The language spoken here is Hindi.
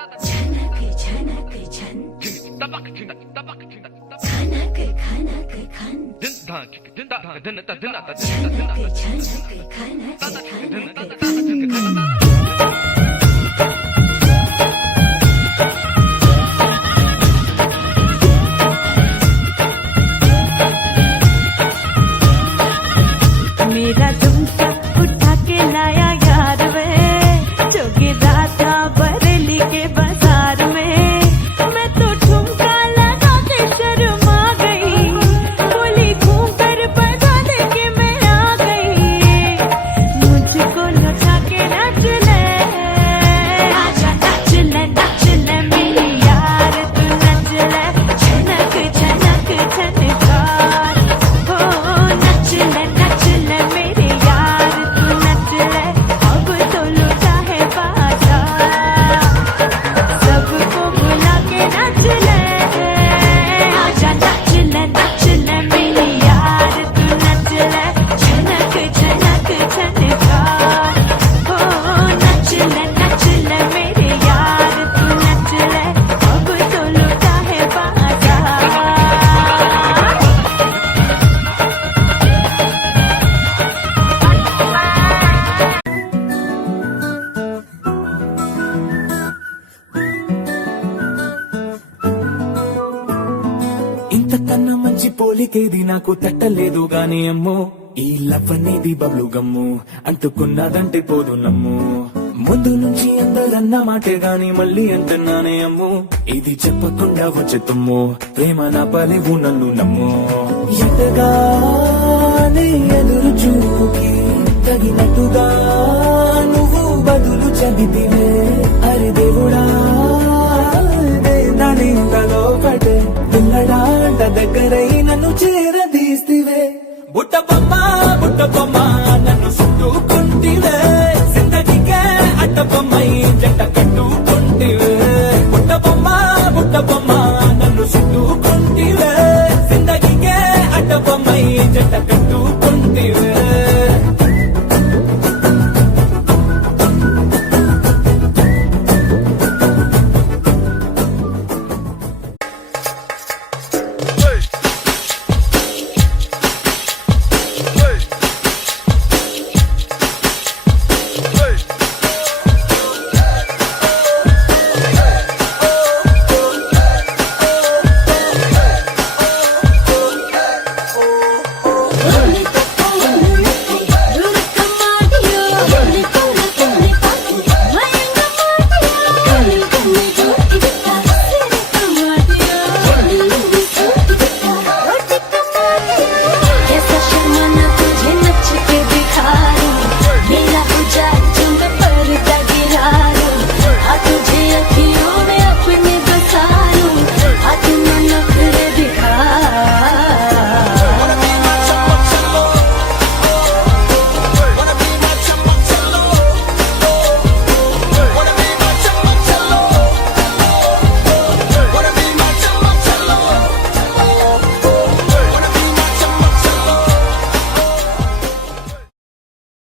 झनक झनक झन तबक झनक तबक झनक खनक खनक खन दिन धा दिन धा दिन ता दिन ता झनक झनक खनक खनक मेरा झुमका उठा के लाया यार वे जो गिरा था बरेली के बाजार में। मैं तो ठुमका लगा के शर्मा गई, बोली घूम कर बजा दे के मैं आ गई। मुझको लौटा के नाच ले, आजा नाच ले मेरी यार तू नच ले। झनक झनक झनकार हो नच ले मेरे यार तू नच ले। अब तो लुटा है बाजार, सबको बुला के नच ले। आजा नच ले मेरे यार तू नच ले। झनक झनक झनकार हो नच ले मेरे यार तू नच ले। अब तो लुटा है बाजार। ఇంతకన్నా మంచి పోలికేది నాకు తట్టలేదు గాని అమ్మో, ఈ లవ్ అనేది బబ్లు గమ్ము అంటుకున్నదంటే పోదు నమ్ము. ముందు నుంచి అందరన్న మాటే గాని మళ్ళీ అంటున్నానే అమ్ము, ఇది చెప్పకుండా వచ్చే తుమ్ము ప్రేమ నా పలివు నన్ను నమ్ము. ఎటగానే ఎదురు చూపుకి తగినట్టుగా నువ్వు బదులు చదివివే. అరే దేవుడా నాలో పడే పిల్లడాంట దగ్గరై నన్ను చేరదీస్తివే. బుట్ట బొమ్మ నన్ను చుట్టుకుంటివే. జిందగీకే అడ్డ బొమ్మై జంట కట్టుకుంటివే. బుట్ట బొమ్మ